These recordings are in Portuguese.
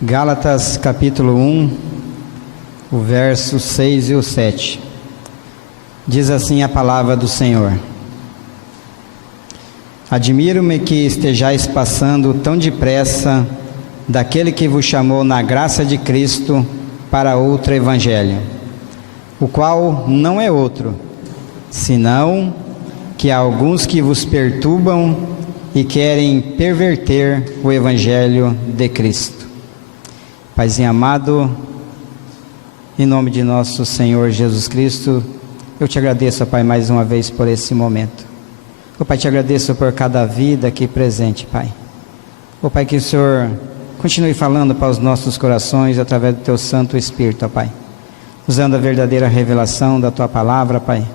Gálatas capítulo 1, o verso 6 e o 7. Diz assim a palavra do Senhor: Admiro-me que estejais passando tão depressa daquele que vos chamou na graça de Cristo para outro evangelho, o qual não é outro, senão que há alguns que vos perturbam e querem perverter o evangelho de Cristo. Paizinho amado, em nome de nosso Senhor Jesus Cristo, eu te agradeço, Pai, mais uma vez por esse momento. Pai, te agradeço por cada vida aqui presente, Pai. Pai, que o Senhor continue falando para os nossos corações através do Teu Santo Espírito, Pai. Usando a verdadeira revelação da Tua palavra, Pai.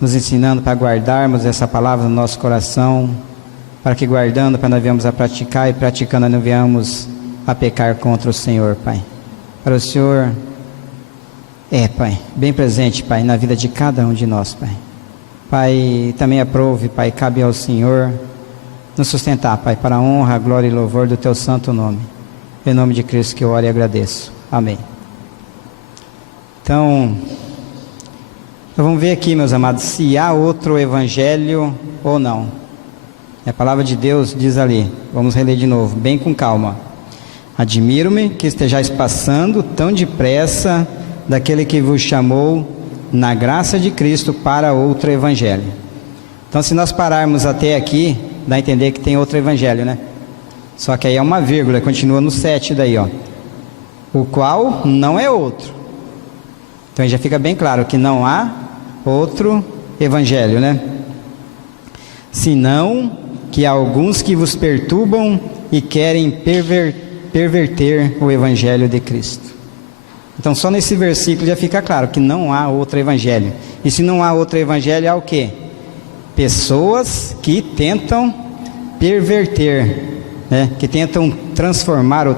Nos ensinando para guardarmos essa palavra no nosso coração, para que guardando, Pai, nós venhamos a praticar e praticando nós não venhamos a pecar contra o Senhor, Pai. Para o Senhor Pai, bem presente, Pai, na vida de cada um de nós, Pai. Pai, também aprove, Pai, cabe ao Senhor nos sustentar, Pai, para a honra, a glória e louvor do Teu santo nome. Em nome de Cristo que eu oro e agradeço. Amém. Então, vamos ver aqui, meus amados, se há outro evangelho ou não. A palavra de Deus diz ali, vamos reler de novo, bem com calma. Admiro-me que estejais passando tão depressa daquele que vos chamou na graça de Cristo para outro evangelho. Então, se nós pararmos até aqui, dá a entender que tem outro evangelho, né? Só que aí é uma vírgula, continua no 7 daí, ó. O qual não é outro. Então, aí já fica bem claro que não há outro evangelho, né? Senão que há alguns que vos perturbam e querem perverter o evangelho de Cristo. Então, só nesse versículo já fica claro que não há outro evangelho. E se não há outro evangelho, há o quê? Pessoas que tentam perverter, né? Que tentam transformar ou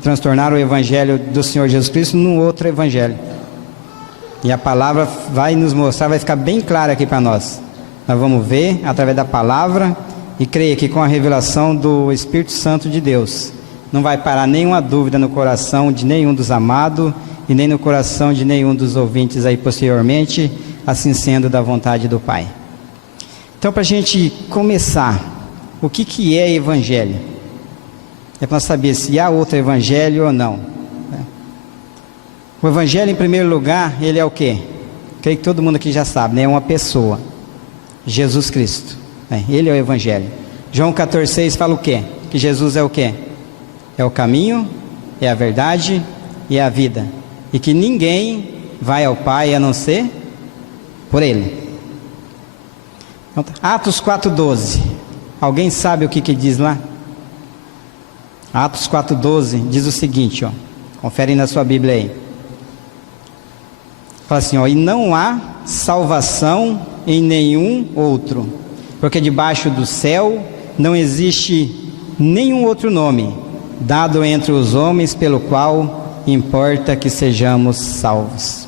transtornar o evangelho do Senhor Jesus Cristo num outro evangelho. E a palavra vai nos mostrar, vai ficar bem clara aqui para nós. Nós vamos ver através da palavra e creio que com a revelação do Espírito Santo de Deus não vai parar nenhuma dúvida no coração de nenhum dos amados e nem no coração de nenhum dos ouvintes aí posteriormente, assim sendo da vontade do Pai. Então, para a gente começar, o que é evangelho? É para nós saber se há outro evangelho ou não. O evangelho, em primeiro lugar, ele é o quê? Creio que todo mundo aqui já sabe, né? É uma pessoa, Jesus Cristo. Ele é o evangelho. João 14,6 fala o quê? Que Jesus é o quê? É o caminho, é a verdade e é a vida. E que ninguém vai ao Pai a não ser por Ele. Então, Atos 4,12. Alguém sabe o que diz lá? Atos 4,12 diz o seguinte, ó. Confere na sua Bíblia aí. Fala assim, ó. E não há salvação em nenhum outro, porque debaixo do céu não existe nenhum outro nome dado entre os homens pelo qual importa que sejamos salvos.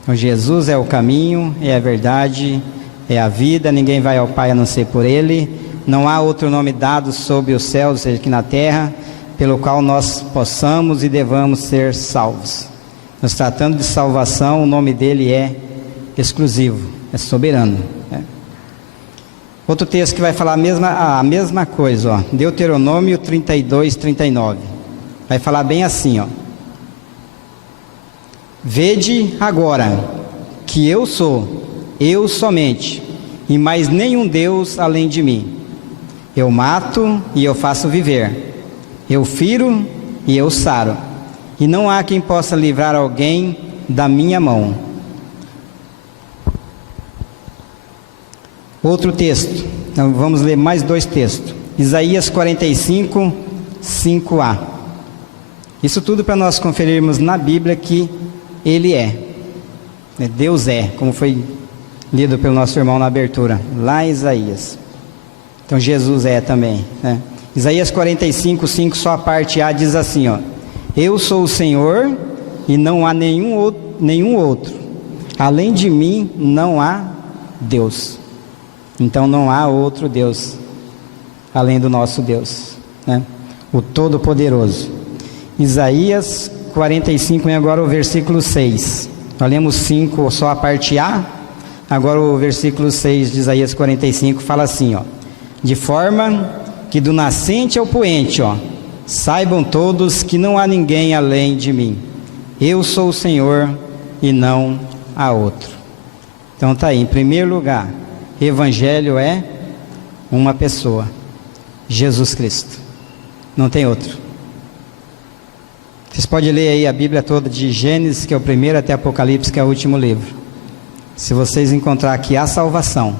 Então, Jesus é o caminho, é a verdade, é a vida, ninguém vai ao Pai a não ser por Ele. Não há outro nome dado sob o céu, ou seja, aqui na terra, pelo qual nós possamos e devamos ser salvos. Nos tratando de salvação, o nome dele é exclusivo, é soberano. Outro texto que vai falar a mesma coisa, ó. Deuteronômio 32:39. Vai falar bem assim, ó. Vede agora que eu sou, eu somente, e mais nenhum Deus além de mim. Eu mato e eu faço viver. Eu firo e eu saro. E não há quem possa livrar alguém da minha mão. Outro texto, então vamos ler mais dois textos. Isaías 45, 5a. Isso tudo para nós conferirmos na Bíblia que Ele é. Deus é, como foi lido pelo nosso irmão na abertura, lá em Isaías. Então Jesus é também, né? Isaías 45, 5, só a parte A diz assim, ó. Eu sou o Senhor e não há nenhum outro. Além de mim não há Deus. Então não há outro Deus além do nosso Deus, né? O Todo-Poderoso. Isaías 45, e agora o versículo 6. Nós lemos 5, só a parte A. Agora o versículo 6 de Isaías 45 fala assim, ó: de forma que do nascente ao poente, ó, saibam todos que não há ninguém além de mim. Eu sou o Senhor e não há outro. Então tá aí, em primeiro lugar, Evangelho é uma pessoa, Jesus Cristo, não tem outro. Vocês podem ler aí a Bíblia toda, de Gênesis, que é o primeiro, até Apocalipse, que é o último livro. Se vocês encontrar que há salvação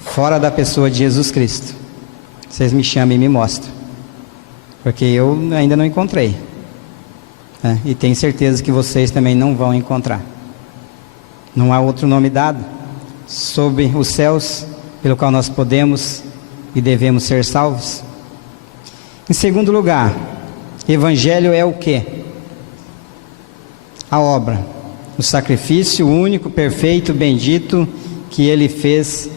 fora da pessoa de Jesus Cristo, vocês me chamam e me mostram, porque eu ainda não encontrei, né? E tenho certeza que vocês também não vão encontrar. Não há outro nome dado sob os céus pelo qual nós podemos e devemos ser salvos. Em segundo lugar, Evangelho é o quê? A obra, o sacrifício único, perfeito, bendito que Ele fez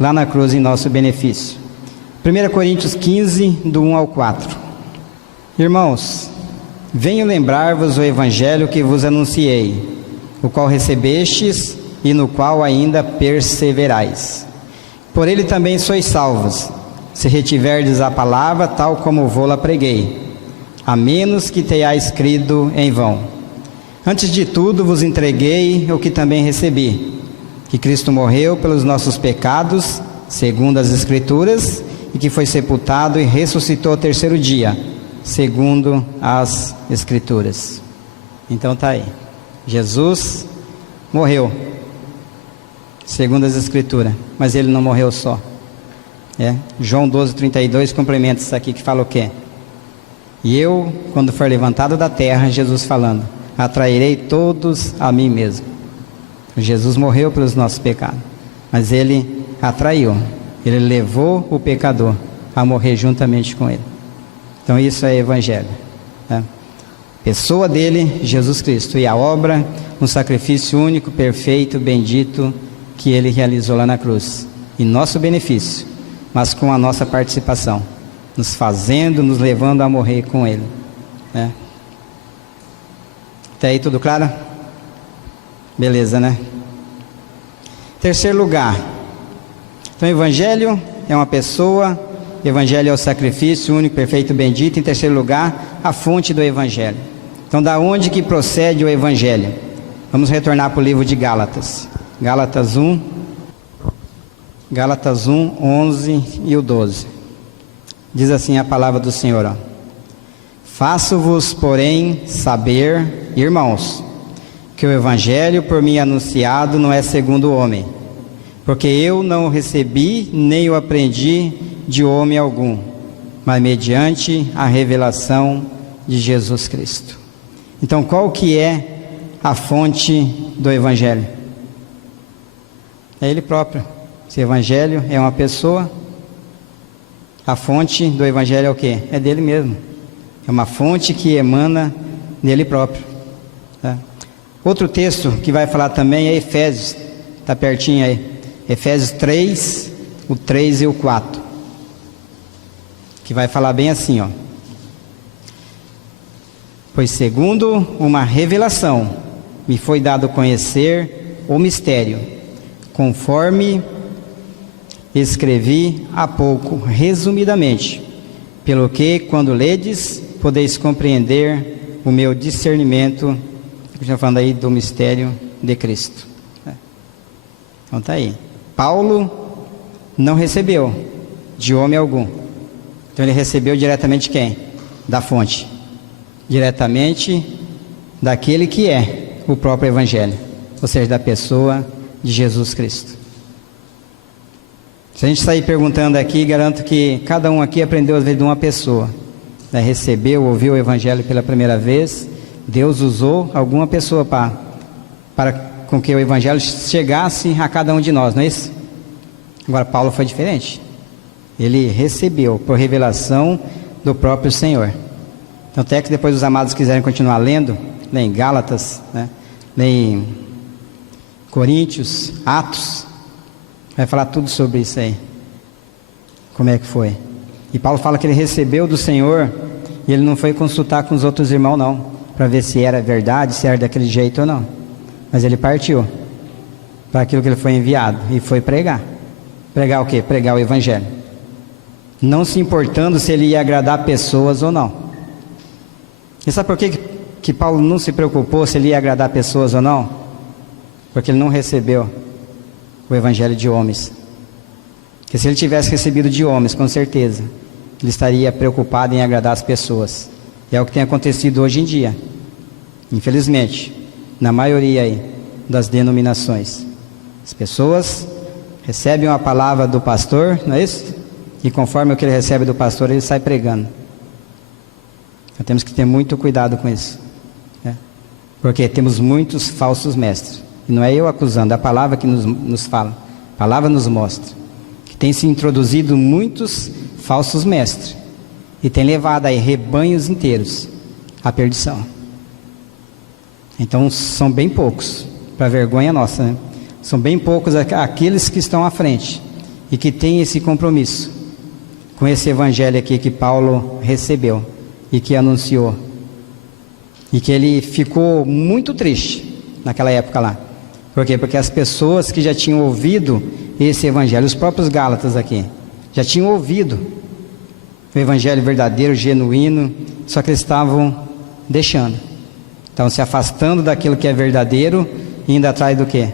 lá na cruz em nosso benefício. 1 Coríntios 15, do 1 ao 4. Irmãos, venho lembrar-vos o Evangelho que vos anunciei, o qual recebestes e no qual ainda perseverais. Por ele também sois salvos, se retiverdes a palavra tal como vô-la preguei, a menos que tenhais crido em vão. Antes de tudo vos entreguei o que também recebi, que Cristo morreu pelos nossos pecados, segundo as Escrituras, e que foi sepultado e ressuscitou ao terceiro dia, segundo as Escrituras. Então está aí, Jesus morreu, segundo as Escrituras, mas Ele não morreu só. João 12:32 complementa isso aqui, que fala o quê? E eu, quando for levantado da terra, Jesus falando, atrairei todos a mim mesmo. Jesus morreu pelos nossos pecados, mas Ele atraiu, Ele levou o pecador a morrer juntamente com Ele. Então isso é Evangelho, né? Pessoa dele, Jesus Cristo, e a obra, um sacrifício único, perfeito, bendito, que Ele realizou lá na cruz, em nosso benefício, mas com a nossa participação, nos fazendo, nos levando a morrer com Ele, né? Até aí tudo claro? Beleza, né? Terceiro lugar, então Evangelho é uma pessoa, Evangelho é o sacrifício único, perfeito, bendito. Em terceiro lugar, a fonte do Evangelho. Então, da onde que procede o Evangelho? Vamos retornar para o livro de Gálatas. Gálatas 1, 11 e o 12. Diz assim a palavra do Senhor, ó: faço-vos, porém, saber, irmãos, que o Evangelho por mim anunciado não é segundo o homem, porque eu não o recebi, nem o aprendi de homem algum, mas mediante a revelação de Jesus Cristo. Então, qual que é a fonte do Evangelho? É Ele próprio. Se o Evangelho é uma pessoa, a fonte do Evangelho é o quê? É dele mesmo. É uma fonte que emana dele próprio, tá? Outro texto que vai falar também é Efésios, está pertinho aí, Efésios 3, o 3 e o 4, que vai falar bem assim, ó: pois segundo uma revelação me foi dado conhecer o mistério, conforme escrevi há pouco, resumidamente, pelo que, quando ledes, podeis compreender o meu discernimento. Já falando aí do mistério de Cristo. Então está aí. Paulo não recebeu de homem algum. Então ele recebeu diretamente de quem? Da fonte. Diretamente daquele que é o próprio Evangelho, ou seja, da pessoa de Jesus Cristo. Se a gente sair perguntando aqui, garanto que cada um aqui aprendeu às vezes de uma pessoa, né? Recebeu, ouviu o Evangelho pela primeira vez, Deus usou alguma pessoa para com que o Evangelho chegasse a cada um de nós, não é isso? Agora Paulo foi diferente. Ele recebeu por revelação do próprio Senhor. Então até que depois os amados quiserem continuar lendo, lê em Gálatas, né? Lê em Coríntios, Atos, vai falar tudo sobre isso aí, como é que foi. E Paulo fala que ele recebeu do Senhor E ele não foi consultar com os outros irmãos não, para ver se era verdade, se era daquele jeito ou não. Mas ele partiu para aquilo que ele foi enviado e foi pregar. Pregar o quê? Pregar o evangelho. Não se importando se ele ia agradar pessoas ou não. E sabe por que Paulo não se preocupou se ele ia agradar pessoas ou não? Porque ele não recebeu o evangelho de homens. Porque se ele tivesse recebido de homens, com certeza, ele estaria preocupado em agradar as pessoas. E é o que tem acontecido hoje em dia, infelizmente, na maioria aí das denominações. As pessoas recebem uma palavra do pastor, não é isso? E conforme o que ele recebe do pastor, ele sai pregando. Então temos que ter muito cuidado com isso, né? Porque temos muitos falsos mestres. E não é eu acusando, é a palavra que nos fala. A palavra nos mostra que tem se introduzido muitos falsos mestres e tem levado aí rebanhos inteiros à perdição. Então são bem poucos, para vergonha nossa, né? São bem poucos aqueles que estão à frente e que têm esse compromisso com esse evangelho aqui que Paulo recebeu e que anunciou, e que ele ficou muito triste naquela época lá. Por quê? Porque as pessoas que já tinham ouvido esse evangelho, os próprios Gálatas aqui, já tinham ouvido o evangelho verdadeiro, genuíno, só que eles estavam deixando, estavam se afastando daquilo que é verdadeiro e indo atrás do quê?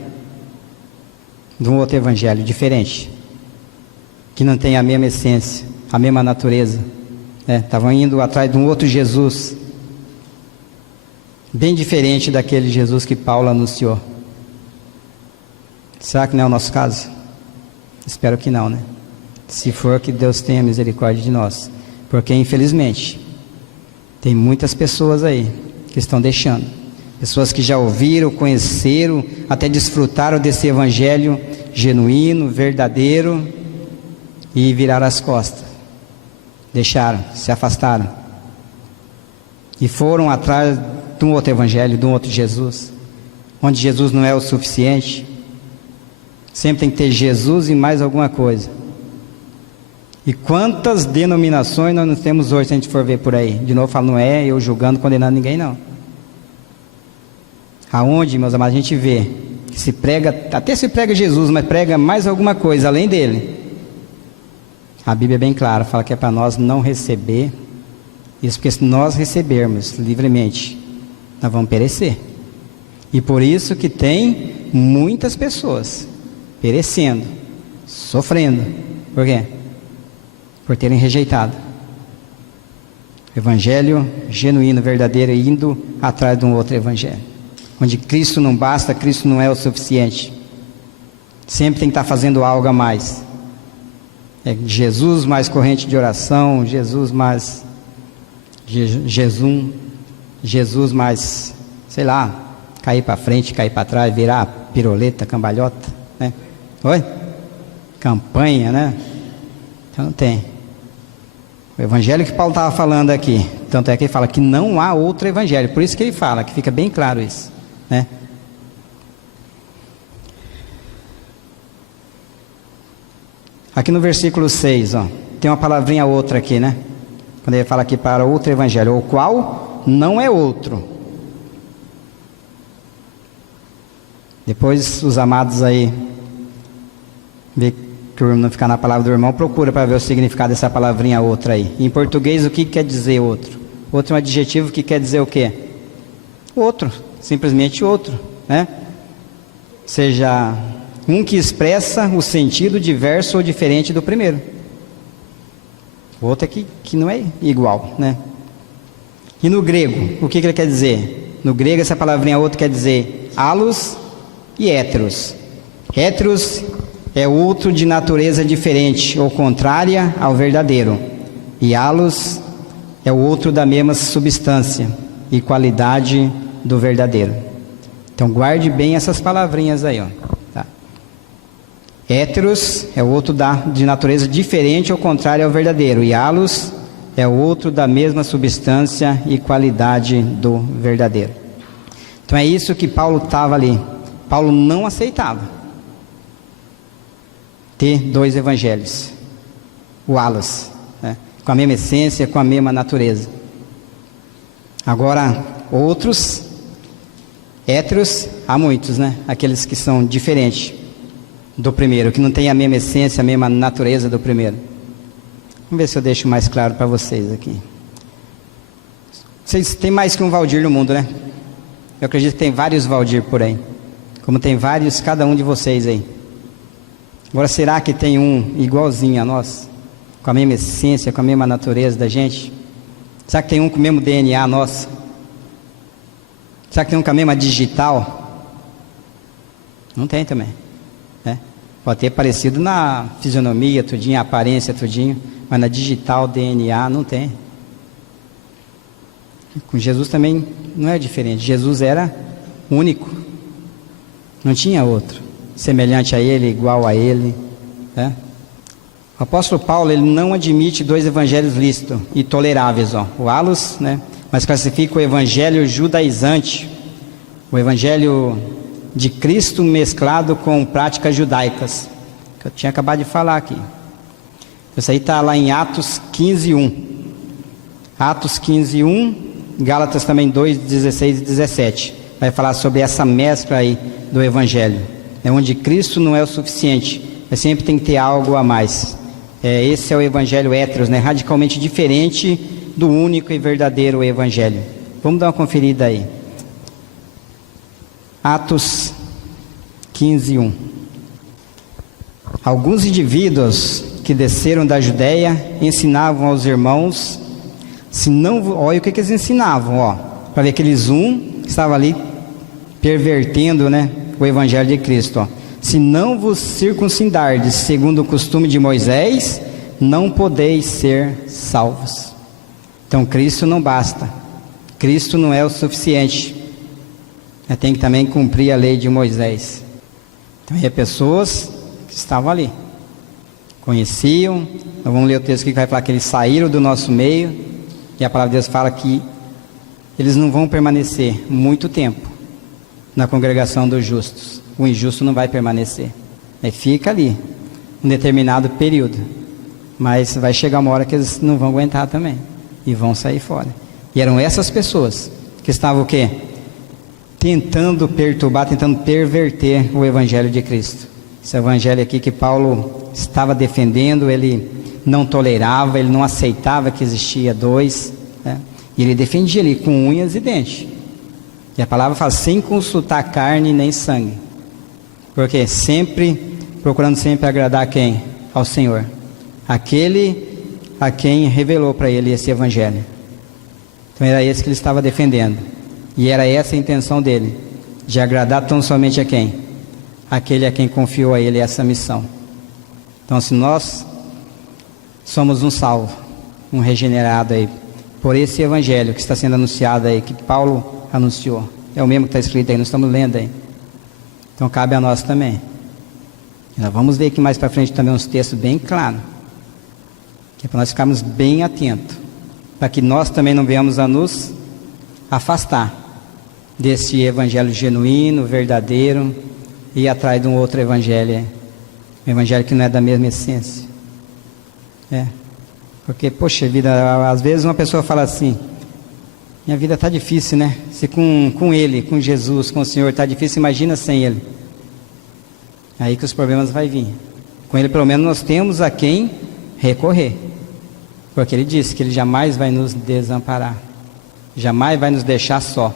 De um outro evangelho diferente, que não tem a mesma essência, a mesma natureza. Estavam indo atrás de um outro Jesus, bem diferente daquele Jesus que Paulo anunciou. Será que não é o nosso caso? Espero que não, né? Se for, que Deus tenha misericórdia de nós, porque infelizmente tem muitas pessoas aí que estão deixando, pessoas que já ouviram, conheceram, até desfrutaram desse evangelho genuíno, verdadeiro, e viraram as costas, deixaram, se afastaram e foram atrás de um outro evangelho, de um outro Jesus, onde Jesus não é o suficiente. Sempre tem que ter Jesus e mais alguma coisa. E quantas denominações nós não temos hoje, se a gente for ver por aí? De novo, falo, não é eu julgando, condenando ninguém, não. Aonde, meus amados, a gente vê que se prega, até se prega Jesus, mas prega mais alguma coisa além dele. A Bíblia é bem clara, fala que é para nós não receber isso, porque se nós recebermos livremente, nós vamos perecer. E por isso que tem muitas pessoas perecendo, sofrendo. Por quê? Por terem rejeitado o evangelho genuíno, verdadeiro, e indo atrás de um outro evangelho, onde Cristo não basta, Cristo não é o suficiente. Sempre tem que estar fazendo algo a mais. Jesus mais corrente de oração, Jesus mais Jesus mais, sei lá, cair para frente, cair para trás, virar piroleta, cambalhota, né? Oi? Campanha, né? Então não tem. O evangelho que Paulo estava falando aqui, tanto é que ele fala que não há outro evangelho, por isso que ele fala, que fica bem claro isso, né? Aqui no versículo 6, ó, tem uma palavrinha outra aqui, né? Quando ele fala aqui para outro evangelho, o qual não é outro. Depois os amados aí, vê que não ficar na palavra do irmão, procura para ver o significado dessa palavrinha outra aí. Em português, o que quer dizer outro? Outro é um adjetivo que quer dizer o quê? Outro, simplesmente outro, né? Seja um que expressa o sentido diverso ou diferente do primeiro. O outro é que não é igual, né? E no grego, o que ele quer dizer? No grego, essa palavrinha outro quer dizer halos e héteros. Héteros é outro de natureza diferente ou contrária ao verdadeiro. E halos é o outro da mesma substância e qualidade do verdadeiro. Então guarde bem essas palavrinhas aí, ó. Tá? Héteros é o outro de natureza diferente ou contrária ao verdadeiro. E halos é o outro da mesma substância e qualidade do verdadeiro. Então é isso que Paulo estava ali. Paulo não aceitava ter dois evangelhos, o halos, né? Com a mesma essência, com a mesma natureza. Agora, outros, héteros, há muitos, né? Aqueles que são diferentes do primeiro, que não tem a mesma essência, a mesma natureza do primeiro. Vamos ver se eu deixo mais claro para vocês aqui. Vocês têm mais que um Valdir no mundo, né? Eu acredito que tem vários Valdir por aí. Como tem vários, cada um de vocês aí. Agora, será que tem um igualzinho a nós? Com a mesma essência, com a mesma natureza da gente? Será que tem um com o mesmo DNA nosso? Será que tem um com a mesma digital? Não tem também, né? Pode ter parecido na fisionomia, tudinho, aparência, tudinho, mas na digital, DNA, não tem. Com Jesus também não é diferente. Jesus era único, não tinha outro semelhante a ele, igual a ele, né? O apóstolo Paulo, ele não admite dois evangelhos lícitos e toleráveis, o halos, né? Mas classifica o evangelho judaizante, o evangelho de Cristo mesclado com práticas judaicas, que eu tinha acabado de falar aqui. Isso aí está lá em Atos 15:1. Atos 15:1, Gálatas também 2, 16 e 17. Vai falar sobre essa mescla aí do evangelho. É onde Cristo não é o suficiente, mas sempre tem que ter algo a mais. Esse é o evangelho héteros, né? Radicalmente diferente do único e verdadeiro evangelho. Vamos dar uma conferida aí. Atos 15:1. Alguns indivíduos que desceram da Judéia ensinavam aos irmãos, se não, olha o que eles ensinavam, para ver aqueles que estava ali pervertendo, né, o evangelho de Cristo, se não vos circuncidardes segundo o costume de Moisés, não podeis ser salvos. Então Cristo não basta, Cristo não é o suficiente, tem que também cumprir a lei de Moisés. Então é pessoas que estavam ali, conheciam. Nós vamos ler o texto aqui que vai falar que eles saíram do nosso meio, e a palavra de Deus fala que eles não vão permanecer muito tempo na congregação dos justos. O injusto não vai permanecer, fica ali um determinado período, mas vai chegar uma hora que eles não vão aguentar também e vão sair fora. E eram essas pessoas que estavam o quê? Tentando perturbar, tentando perverter o evangelho de Cristo. Esse evangelho aqui que Paulo estava defendendo, ele não tolerava, ele não aceitava que existia dois, né? E ele defendia ali com unhas e dentes. E a palavra fala, sem consultar carne nem sangue. Porque sempre, procurando sempre agradar a quem? Ao Senhor. Aquele a quem revelou para ele esse evangelho. Então era esse que ele estava defendendo. E era essa a intenção dele, de agradar tão somente a quem? Aquele a quem confiou a ele essa missão. Então, se nós somos um salvo, um regenerado aí, por esse evangelho que está sendo anunciado aí, que Paulo anunciou, é o mesmo que está escrito aí, nós estamos lendo aí. Então cabe a nós também. E nós vamos ver aqui mais para frente também uns textos bem claros, que é para nós ficarmos bem atentos, para que nós também não venhamos a nos afastar desse evangelho genuíno, verdadeiro, e ir atrás de um outro evangelho, um evangelho que não é da mesma essência. Porque, poxa vida, às vezes uma pessoa fala assim, minha vida está difícil, né? Se com Ele, com Jesus, com o Senhor está difícil, imagina sem Ele. Aí que os problemas vão vir. Com Ele, pelo menos, nós temos a quem recorrer. Porque Ele disse que Ele jamais vai nos desamparar. Jamais vai nos deixar só.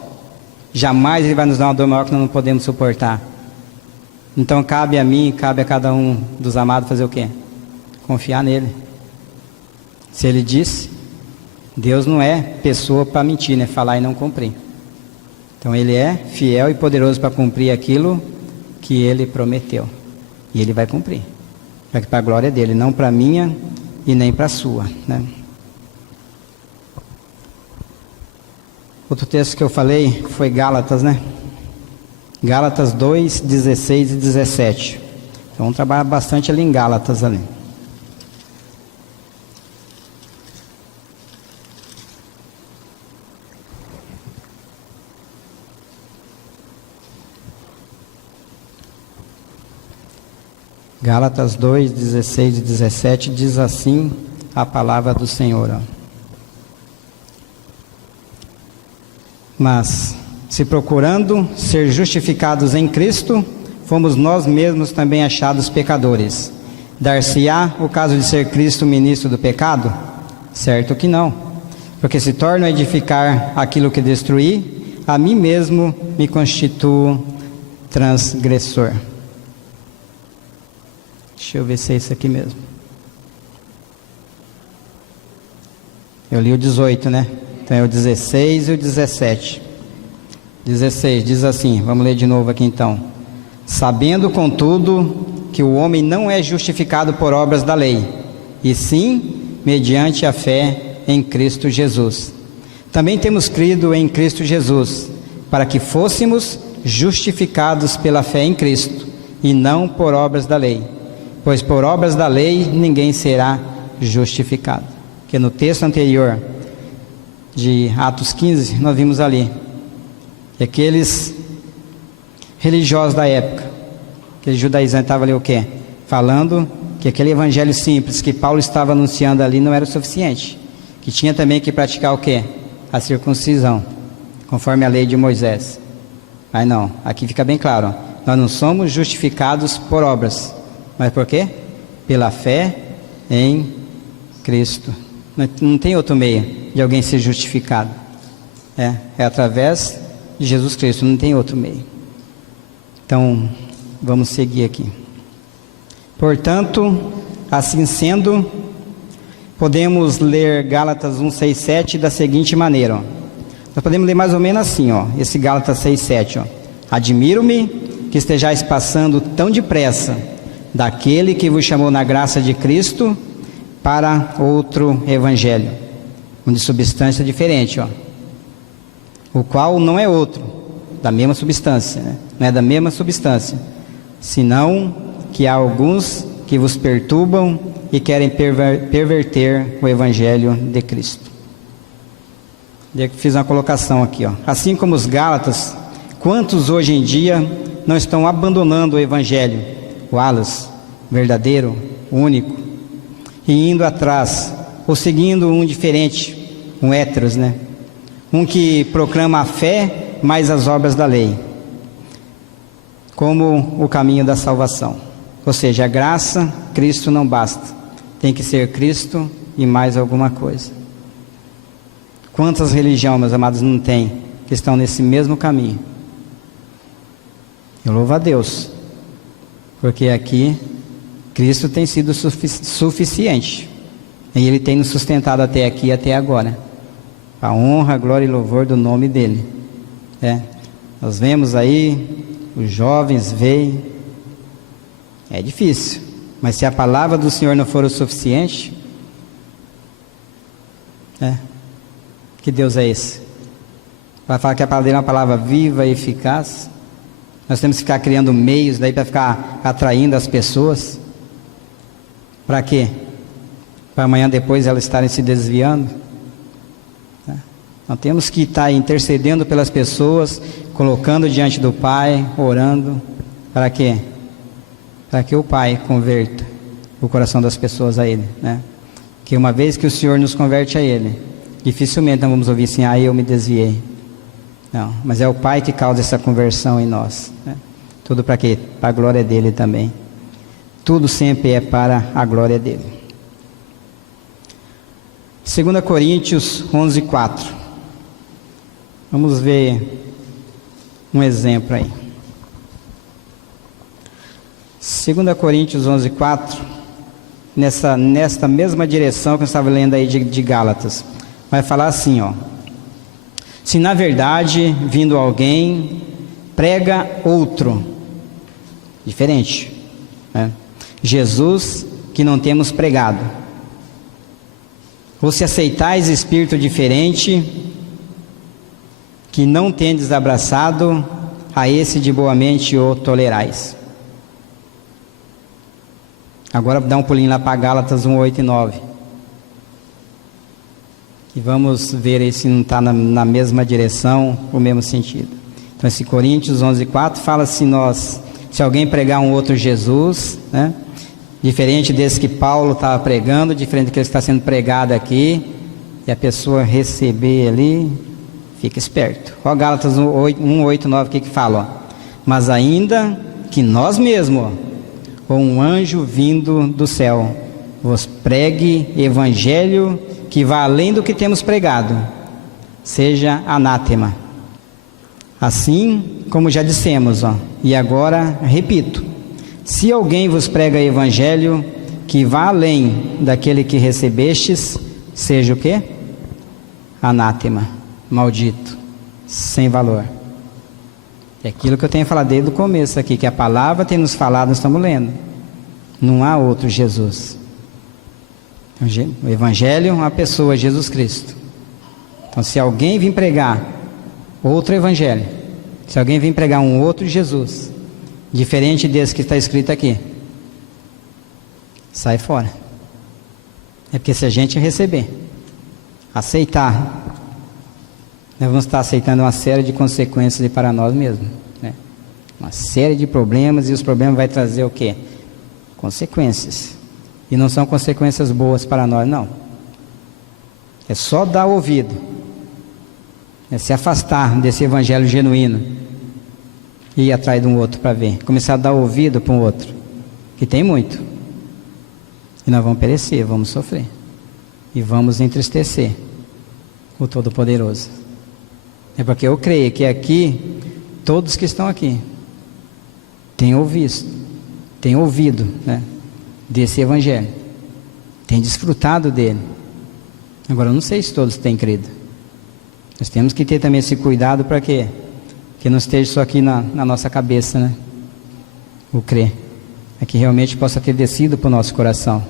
Jamais Ele vai nos dar uma dor maior que nós não podemos suportar. Então cabe a mim, cabe a cada um dos amados fazer o quê? Confiar nele. Se Ele disse, Deus não é pessoa para mentir, né? Falar e não cumprir. Então Ele é fiel e poderoso para cumprir aquilo que Ele prometeu. E Ele vai cumprir. Para a glória dEle, não para a minha e nem para a sua, né? Outro texto que eu falei foi Gálatas, né? Gálatas 2, 16 e 17. Então vamos trabalhar bastante ali em Gálatas ali. Gálatas 2, 16 e 17 diz assim a palavra do Senhor. Mas, se procurando ser justificados em Cristo, fomos nós mesmos também achados pecadores. Dar-se-á o caso de ser Cristo ministro do pecado? Certo que não, porque se torno a edificar aquilo que destruí, a mim mesmo me constituo transgressor. Deixa eu ver se é isso aqui mesmo. Eu li o 18, né? Então é o 16 e o 17. 16 diz assim, vamos ler de novo aqui então. Sabendo, contudo, que o homem não é justificado por obras da lei, e sim mediante a fé em Cristo Jesus. Também temos crido em Cristo Jesus, para que fôssemos justificados pela fé em Cristo, e não por obras da lei. Pois por obras da lei ninguém será justificado. Porque no texto anterior de Atos 15, nós vimos ali que aqueles religiosos da época, aqueles judaizantes estavam ali o quê? Falando que aquele evangelho simples que Paulo estava anunciando ali não era o suficiente, que tinha também que praticar o quê? A circuncisão, conforme a lei de Moisés. Mas não, aqui fica bem claro, nós não somos justificados por obras, mas por quê? Pela fé em Cristo. Não tem outro meio de alguém ser justificado. É através de Jesus Cristo, não tem outro meio. Então, vamos seguir aqui. Portanto, assim sendo, podemos ler Gálatas 1, 6, 7 da seguinte maneira. Nós podemos ler mais ou menos assim, esse Gálatas 6, 7. Admiro-me que estejais passando tão depressa daquele que vos chamou na graça de Cristo para outro evangelho, um de substância diferente, o qual não é outro, da mesma substância, né? Não é da mesma substância, senão que há alguns que vos perturbam e querem perverter o evangelho de Cristo. Eu fiz uma colocação aqui, assim como os Gálatas, quantos hoje em dia não estão abandonando o evangelho, o halos, verdadeiro, único, e indo atrás, ou seguindo um diferente, um héteros, né? Um que proclama a fé mais as obras da lei, como o caminho da salvação. Ou seja, a graça, Cristo não basta, tem que ser Cristo e mais alguma coisa. Quantas religiões, meus amados, não tem que estão nesse mesmo caminho? Eu louvo a Deus, porque aqui Cristo tem sido suficiente, e Ele tem nos sustentado até aqui, até agora, a honra, glória e louvor do nome dEle. Nós vemos aí, os jovens veem, é difícil, mas se a palavra do Senhor não for o suficiente, que Deus é esse? Vai falar que a palavra dele é uma palavra viva e eficaz? Nós temos que ficar criando meios daí para ficar atraindo as pessoas. Para quê? Para amanhã depois elas estarem se desviando? Nós temos que estar intercedendo pelas pessoas, colocando diante do Pai, orando. Para quê? Para que o Pai converta o coração das pessoas a Ele, né? Que uma vez que o Senhor nos converte a Ele, dificilmente nós vamos ouvir assim, eu me desviei. Não, mas é o Pai que causa essa conversão em nós, né? Tudo para quê? Para a glória dEle também. Tudo sempre é para a glória dEle. 2 Coríntios 11, 4. Vamos ver um exemplo aí. 2 Coríntios 11, 4. Nesta mesma direção que eu estava lendo aí de Gálatas. Vai falar assim, se na verdade, vindo alguém, prega outro, diferente, né? Jesus que não temos pregado, ou se aceitais espírito diferente, que não tendes abraçado, a esse de boamente o tolerais. Agora dá um pulinho lá para Gálatas 1, 8 e 9. E vamos ver aí se não está na mesma direção, o mesmo sentido. Então esse Coríntios 11, 4 fala se alguém pregar um outro Jesus, né? Diferente desse que Paulo estava pregando, diferente do que está sendo pregado aqui, e a pessoa receber ali, Fica esperto. Ó, Gálatas 1:8-9, o que fala? Ó? Mas ainda que nós mesmos, ou um anjo vindo do céu, vos pregue evangelho que vá além do que temos pregado, seja anátema. Assim como já dissemos, ó, e agora repito: se alguém vos prega evangelho que vá além daquele que recebestes, seja o quê? Anátema, maldito, sem valor. É aquilo que eu tenho falado desde o começo aqui, que a palavra tem nos falado, nós estamos lendo. Não há outro Jesus. O evangelho é uma pessoa, Jesus Cristo. Então, se alguém vir pregar outro evangelho, se alguém vir pregar um outro Jesus, diferente desse que está escrito aqui, sai fora. É porque se a gente receber, aceitar, nós vamos estar aceitando uma série de consequências para nós mesmos, né? Uma série de problemas, e os problemas vai trazer o quê? Consequências. E não são consequências boas para nós, não. É só dar ouvido, é se afastar desse evangelho genuíno e ir atrás de um outro para ver. Começar a dar ouvido para um outro, que tem muito. E nós vamos perecer, vamos sofrer. E vamos entristecer o Todo-Poderoso. É porque eu creio que aqui, todos que estão aqui, têm ouvido, né, desse evangelho, têm desfrutado dele. Agora, eu não sei se todos têm crido. Nós temos que ter também esse cuidado para quê? Que não esteja só aqui na nossa cabeça, né? O crer. É que realmente possa ter descido para o nosso coração.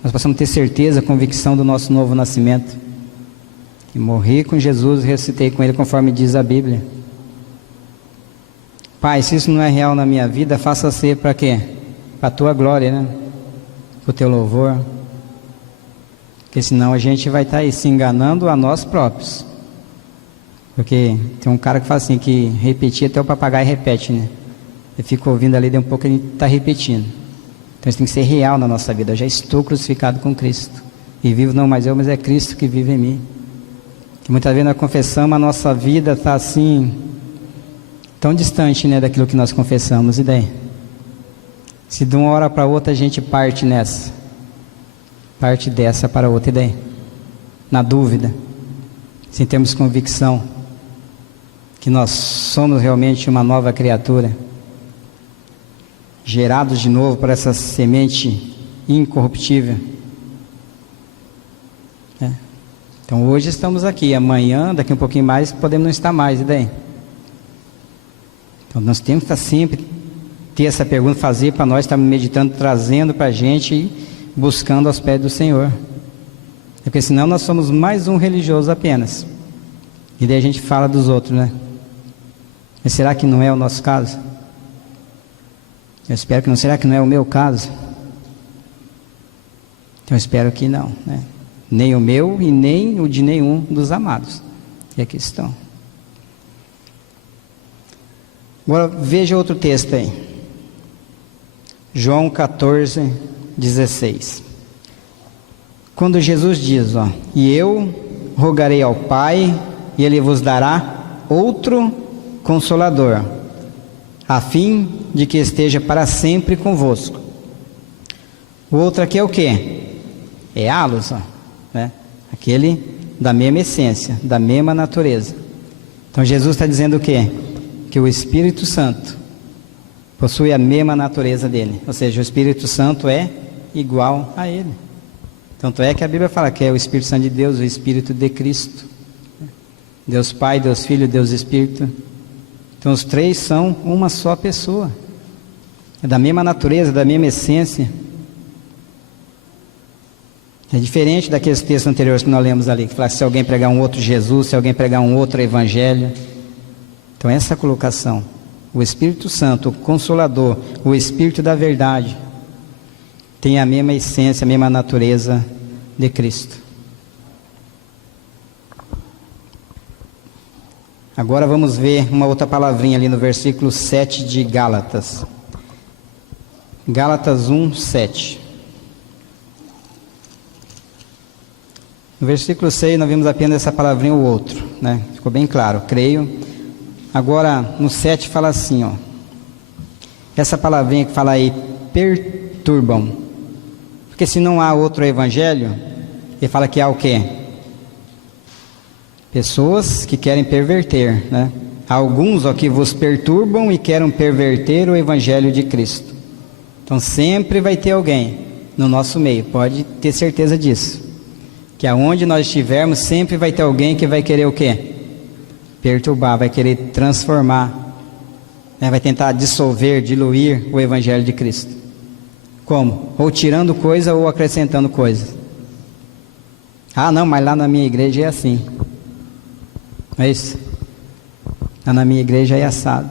Nós possamos ter certeza, convicção do nosso novo nascimento. Que morri com Jesus e ressuscitei com Ele, conforme diz a Bíblia. Pai, se isso não é real na minha vida, faça ser para quê? Para a Tua glória, né? Para o Teu louvor. Porque senão a gente vai estar aí se enganando a nós próprios. Porque tem um cara que fala assim, que repetir até o papagaio repete, né? Eu fico ouvindo ali, de um pouco ele está repetindo. Então isso tem que ser real na nossa vida. Eu já estou crucificado com Cristo. E vivo não mais eu, mas é Cristo que vive em mim. Que muitas vezes nós confessamos, a nossa vida está assim, tão distante, né, daquilo que nós confessamos. E daí? Se de uma hora para outra a gente parte nessa, parte dessa para outra, e daí? Na dúvida, sem termos convicção que nós somos realmente uma nova criatura, gerados de novo por essa semente incorruptível. Então hoje estamos aqui, amanhã, daqui um pouquinho mais, podemos não estar mais, e daí? Então nós temos que estar sempre, ter essa pergunta, fazer para nós, estar meditando, trazendo para a gente e buscando aos pés do Senhor. Porque senão nós somos mais um religioso apenas. E daí a gente fala dos outros, né? Mas será que não é o nosso caso? Eu espero que não. Será que não é o meu caso? Então eu espero que não, né? Nem o meu e nem o de nenhum dos amados. É a questão. Agora veja outro texto aí. João 14:16. Quando Jesus diz, ó, e eu rogarei ao Pai, e Ele vos dará outro Consolador, a fim de que esteja para sempre convosco. O outro aqui é o quê? É halos, ó, né? Aquele da mesma essência, da mesma natureza. Então Jesus está dizendo o quê? Que o Espírito Santo possui a mesma natureza dele, ou seja, o Espírito Santo é igual a ele. Tanto é que a Bíblia fala que é o Espírito Santo de Deus, o Espírito de Cristo. Deus Pai, Deus Filho, Deus Espírito. Então os três são uma só pessoa. É da mesma natureza, da mesma essência. É diferente daqueles textos anteriores que nós lemos ali, que fala se alguém pregar um outro Jesus, se alguém pregar um outro Evangelho. Então essa colocação, o Espírito Santo, o Consolador, o Espírito da verdade, tem a mesma essência, a mesma natureza de Cristo. Agora vamos ver uma outra palavrinha ali no versículo 7 de Gálatas. Gálatas 1:7. No versículo 6 nós vimos apenas essa palavrinha o outro, né? Ficou bem claro, creio. Agora no 7 fala assim, ó. Essa palavrinha que fala aí, perturbam. Porque se não há outro evangelho, ele fala que há o quê? Pessoas que querem perverter, né? Há alguns ó, que vos perturbam e querem perverter o evangelho de Cristo. Então sempre vai ter alguém no nosso meio, pode ter certeza disso. Que aonde nós estivermos, sempre vai ter alguém que vai querer o quê? Perturbar, vai querer transformar, né? Vai tentar dissolver, diluir o evangelho de Cristo. Como? Ou tirando coisa ou acrescentando coisa. Ah não, mas lá na minha igreja é assim. Não é isso? Lá na minha igreja é assado.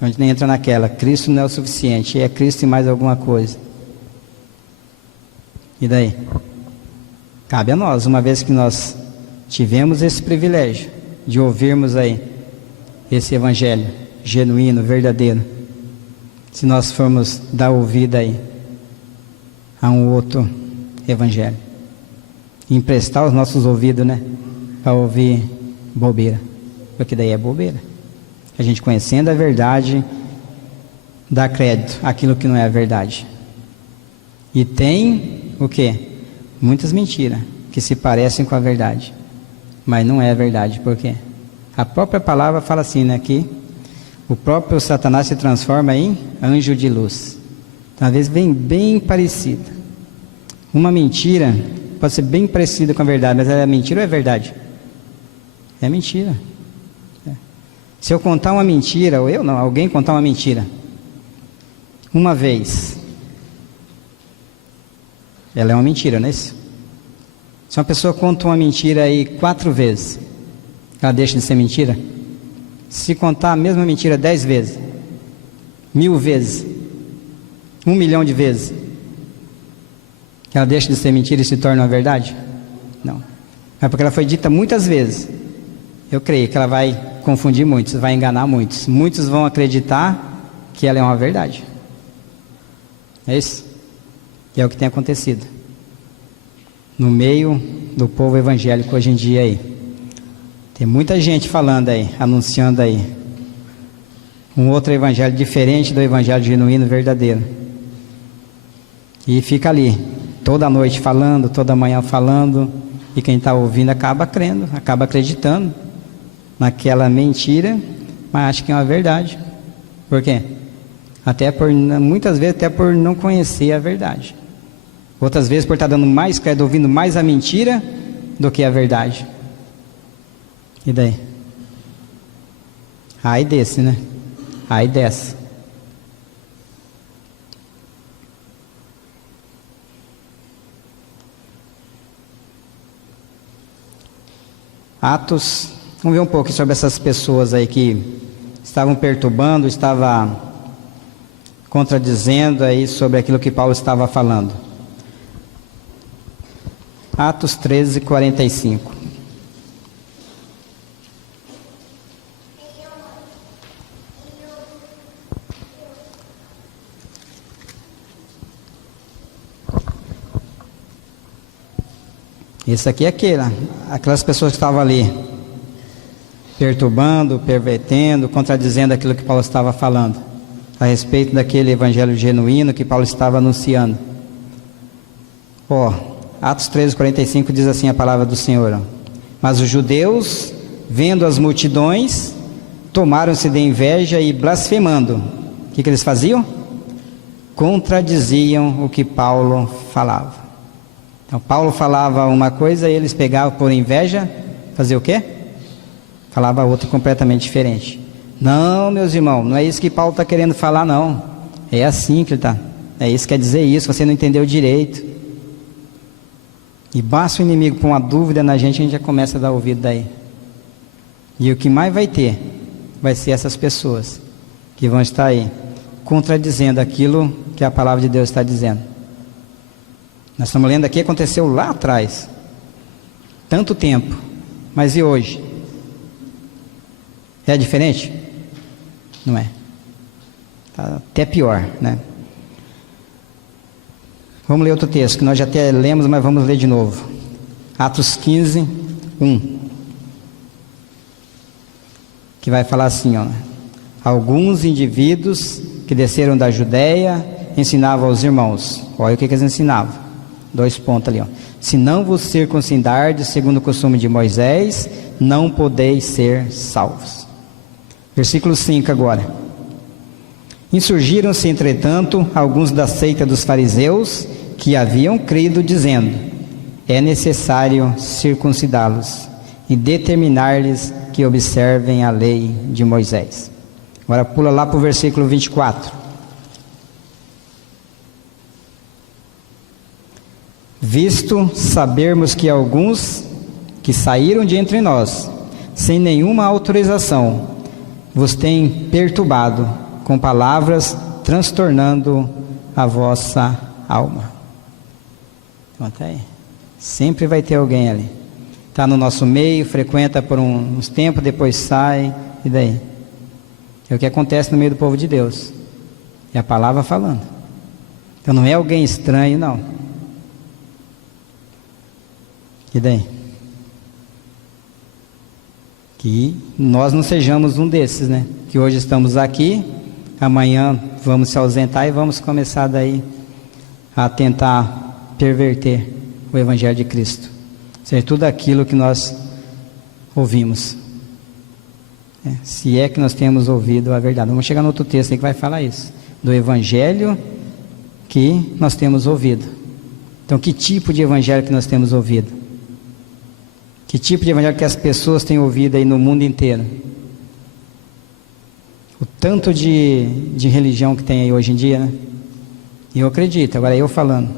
A gente nem entra naquela, Cristo não é o suficiente, é Cristo e mais alguma coisa. E daí? Cabe a nós, uma vez que nós tivemos esse privilégio de ouvirmos aí esse evangelho genuíno, verdadeiro, se nós formos dar ouvida aí a um outro evangelho, emprestar os nossos ouvidos, né, para ouvir bobeira, porque daí é bobeira. A gente conhecendo a verdade dá crédito àquilo que não é a verdade. E tem o quê? Muitas mentiras que se parecem com a verdade, mas não é a verdade. Por quê? A própria palavra fala assim, né, que o próprio Satanás se transforma em anjo de luz. Então, às vezes vem bem parecida. Uma mentira pode ser bem parecida com a verdade, mas é mentira ou é verdade? É mentira. Se eu contar uma mentira, ou eu não, alguém contar uma mentira uma vez, ela é uma mentira, não é isso? Se uma pessoa conta uma mentira aí 4 vezes, ela deixa de ser mentira? Se contar a mesma mentira 10 vezes, 1000 vezes, 1 milhão de vezes, ela deixa de ser mentira e se torna uma verdade? Não. É porque ela foi dita muitas vezes. Eu creio que ela vai confundir muitos, vai enganar muitos. Muitos vão acreditar que ela é uma verdade. É isso? E é o que tem acontecido no meio do povo evangélico hoje em dia aí. Tem muita gente falando aí, anunciando aí um outro evangelho diferente do evangelho genuíno, verdadeiro. E fica ali, toda noite falando, toda manhã falando, e quem está ouvindo acaba crendo, acaba acreditando naquela mentira, mas acha que é uma verdade. Por quê? Muitas vezes até por não conhecer a verdade. Outras vezes por estar dando mais crédito, ouvindo mais a mentira do que a verdade. E daí? Ai desse, né? Ai dessa. Atos, vamos ver um pouco sobre essas pessoas aí que estavam perturbando, estavam contradizendo aí sobre aquilo que Paulo estava falando. Atos 13, 45. Esse aqui é aquelas pessoas que estavam ali perturbando, pervertendo, contradizendo aquilo que Paulo estava falando a respeito daquele evangelho genuíno que Paulo estava anunciando. Atos 13, 45 diz assim a palavra do Senhor: mas os judeus, vendo as multidões, tomaram-se de inveja e blasfemando, o que eles faziam? Contradiziam o que Paulo falava. Então Paulo falava uma coisa e eles pegavam por inveja, faziam o quê? Falava outra completamente diferente. Não, meus irmãos, não é isso que Paulo está querendo falar, não. É assim que ele está. É isso que quer dizer isso, você não entendeu direito. E basta o inimigo pôr uma dúvida na gente, a gente já começa a dar ouvido daí. E o que mais vai ter, vai ser essas pessoas que vão estar aí, contradizendo aquilo que a palavra de Deus está dizendo. Nós estamos lendo aqui, aconteceu lá atrás, tanto tempo, mas e hoje? É diferente? Não é. Tá até pior, né? Vamos ler outro texto, que nós já até lemos, mas vamos ler de novo. Atos 15, 1. Que vai falar assim, ó. Alguns indivíduos que desceram da Judéia ensinavam aos irmãos. Olha o que eles ensinavam. 2 pontos ali, ó. Se não vos circuncidardes segundo o costume de Moisés, não podeis ser salvos. Versículo 5 agora. Insurgiram-se, entretanto, alguns da seita dos fariseus que haviam crido, dizendo: é necessário circuncidá-los e determinar-lhes que observem a lei de Moisés. Agora pula lá para o versículo 24. Visto sabermos que alguns que saíram de entre nós, sem nenhuma autorização, vos têm perturbado com palavras, transtornando a vossa alma. Então, tá aí. Sempre vai ter alguém ali. Está no nosso meio, frequenta por uns tempos, depois sai, e daí? É o que acontece no meio do povo de Deus. É a palavra falando. Então não é alguém estranho, não. E daí? Que nós não sejamos um desses, né? Que hoje estamos aqui, amanhã vamos se ausentar e vamos começar daí a tentar perverter o Evangelho de Cristo. Seja tudo aquilo que nós ouvimos. Se é que nós temos ouvido a verdade. Vamos chegar no outro texto aí que vai falar isso. Do Evangelho que nós temos ouvido. Então, que tipo de Evangelho que nós temos ouvido? Que tipo de Evangelho que as pessoas têm ouvido aí no mundo inteiro? O tanto de religião que tem aí hoje em dia, né? E eu acredito, agora eu falando.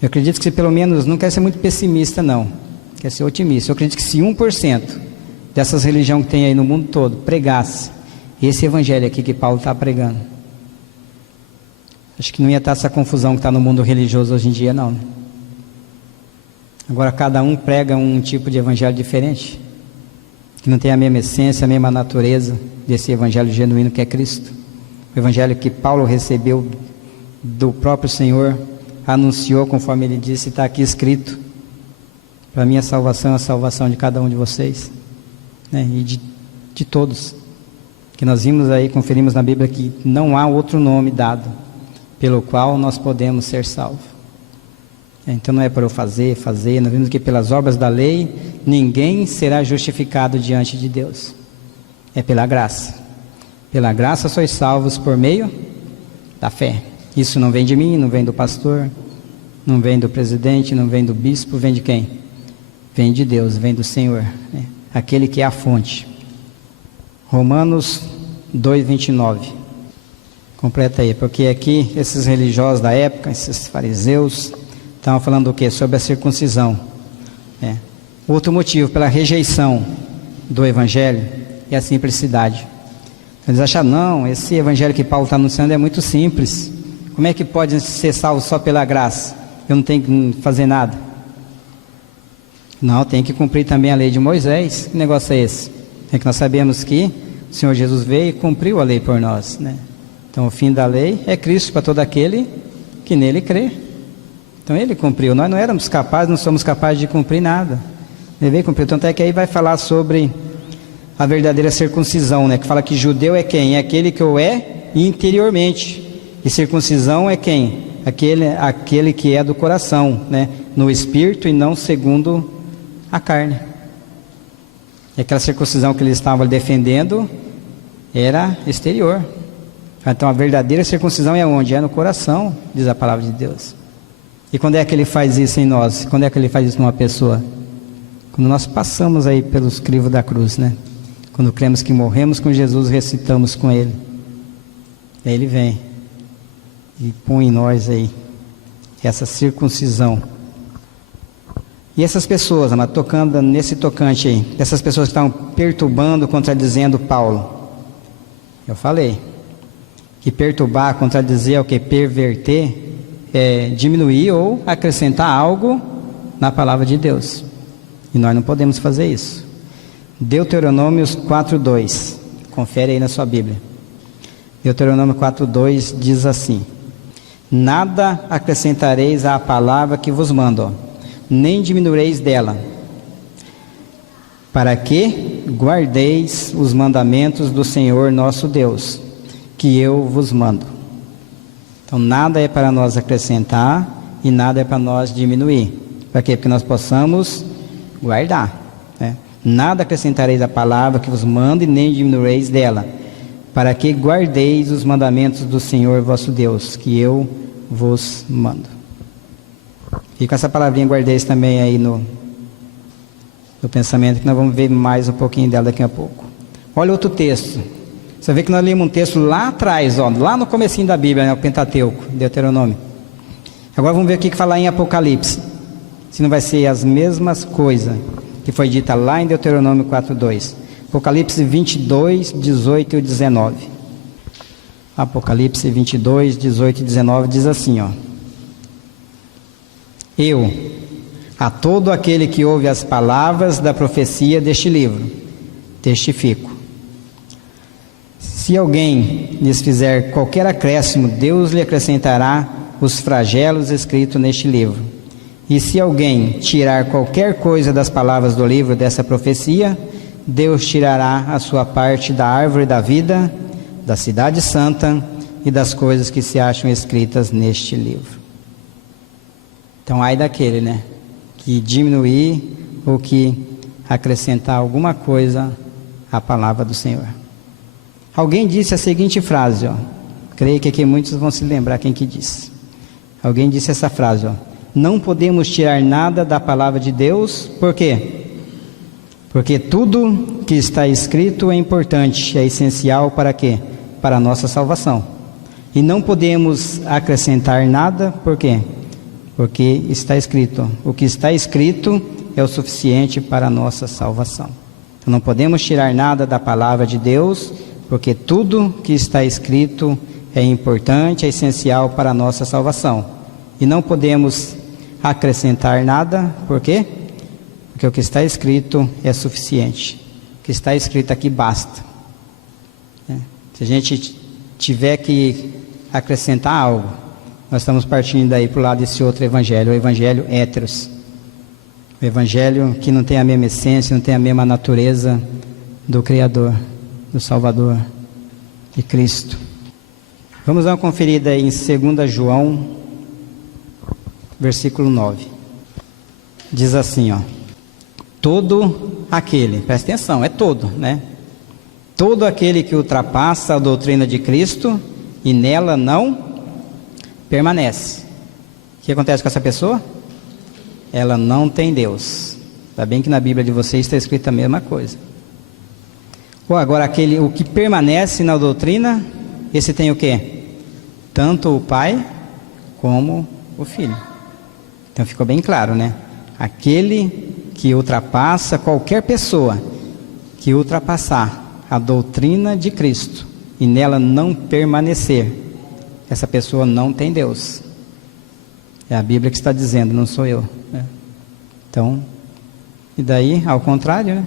Eu acredito que se pelo menos, não quer ser muito pessimista não, quer ser otimista. Eu acredito que se 1% dessas religiões que tem aí no mundo todo pregasse esse evangelho aqui que Paulo está pregando, acho que não ia estar essa confusão que está no mundo religioso hoje em dia não. Agora cada um prega um tipo de evangelho diferente, que não tem a mesma essência, a mesma natureza desse evangelho genuíno que é Cristo. O evangelho que Paulo recebeu do próprio Senhor, anunciou conforme ele disse, está aqui escrito: para mim a salvação é a salvação de cada um de vocês, né? E de todos, que nós vimos aí, conferimos na Bíblia que não há outro nome dado pelo qual nós podemos ser salvos. Então não é para eu fazer, nós vimos que pelas obras da lei ninguém será justificado diante de Deus, é pela graça. Pela graça sois salvos por meio da fé. Isso não vem de mim, não vem do pastor, não vem do presidente, não vem do bispo, vem de quem? Vem de Deus, vem do Senhor, né? Aquele que é a fonte. Romanos 2:29. Completa aí, porque aqui esses religiosos da época, esses fariseus, estavam falando o quê? Sobre a circuncisão. Outro motivo pela rejeição do evangelho é a simplicidade. Eles acharam, não, esse evangelho que Paulo está anunciando é muito simples. Como é que pode ser salvo só pela graça? Eu não tenho que fazer nada. Não, tem que cumprir também a lei de Moisés. Que negócio é esse? É que nós sabemos que o Senhor Jesus veio e cumpriu a lei por nós, né? Então o fim da lei é Cristo para todo aquele que nele crê. Então ele cumpriu. Nós não éramos capazes, não somos capazes de cumprir nada. Ele veio cumprir. Tanto é que aí vai falar sobre a verdadeira circuncisão, né? Que fala que judeu é quem? É aquele que o é interiormente. E circuncisão é quem? Aquele que é do coração, né? No espírito e não segundo a carne. E aquela circuncisão que eles estavam defendendo era exterior. Então a verdadeira circuncisão é onde? É no coração, diz a palavra de Deus. E quando é que ele faz isso em nós? Quando é que ele faz isso numa pessoa? Quando nós passamos aí pelos crivos da cruz, né? Quando cremos que morremos com Jesus, ressuscitamos com ele. Aí ele vem e põe em nós aí essa circuncisão. E essas pessoas, amado, tocando nesse tocante aí, essas pessoas que estavam perturbando, contradizendo Paulo. Eu falei que perturbar, contradizer é o que? Perverter, é diminuir ou acrescentar algo na palavra de Deus. E nós não podemos fazer isso. Deuteronômio 4:2. Confere aí na sua Bíblia. Deuteronômio 4:2 diz assim: nada acrescentareis à palavra que vos mando. nem diminuireis dela, para que guardeis os mandamentos do Senhor nosso Deus, que eu vos mando. Então nada é para nós acrescentar e nada é para nós diminuir. Para quê? Porque nós possamos guardar, né? Nada acrescentareis à palavra que vos mando e nem diminuireis dela, para que guardeis os mandamentos do Senhor vosso Deus, que eu vos mando. E com essa palavrinha guardeis também aí no pensamento, que nós vamos ver mais um pouquinho dela daqui a pouco. Olha outro texto. Você vê que nós lemos um texto lá atrás, ó, lá no comecinho da Bíblia, né, o Pentateuco, Deuteronômio. Agora vamos ver o que fala em Apocalipse. Se não vai ser as mesmas coisas que foi dita lá em Deuteronômio 4:2. Apocalipse 22, 18 e 19. Apocalipse 22, 18 e 19 diz assim, ó. Eu, a todo aquele que ouve as palavras da profecia deste livro, testifico. Se alguém lhes fizer qualquer acréscimo, Deus lhe acrescentará os flagelos escritos neste livro. E se alguém tirar qualquer coisa das palavras do livro dessa profecia, Deus tirará a sua parte da árvore da vida, da cidade santa e das coisas que se acham escritas neste livro. Então, ai daquele, né, que diminuir ou que acrescentar alguma coisa à palavra do Senhor. Alguém disse a seguinte frase, ó. Creio que aqui muitos vão se lembrar quem que disse. Alguém disse essa frase, ó. Não podemos tirar nada da palavra de Deus, por quê? Porque tudo que está escrito é importante, é essencial para quê? Para a nossa salvação. E não podemos acrescentar nada, por quê? Porque está escrito. O que está escrito é o suficiente para a nossa salvação. Então não podemos tirar nada da palavra de Deus, porque tudo que está escrito é importante, é essencial para a nossa salvação. E não podemos acrescentar nada, por quê? Porque o que está escrito é suficiente. O que está escrito aqui basta. Se a gente tiver que acrescentar algo, nós estamos partindo aí para o lado desse outro evangelho, o evangelho héteros. O evangelho que não tem a mesma essência, não tem a mesma natureza do Criador, do Salvador, de Cristo. Vamos dar uma conferida aí em 2 João, versículo 9. Diz assim, ó. Todo aquele, presta atenção, é todo, né? Todo aquele que ultrapassa a doutrina de Cristo e nela não permanece. O que acontece com essa pessoa? Ela não tem Deus. Está bem que na Bíblia de vocês está escrito a mesma coisa. Ou agora o que permanece na doutrina, esse tem o quê? Tanto o Pai como o Filho. Então ficou bem claro, né? Aquele que ultrapassa, qualquer pessoa que ultrapassar a doutrina de Cristo e nela não permanecer, essa pessoa não tem Deus. É a Bíblia que está dizendo, não sou eu, né? Então, e daí, ao contrário, né?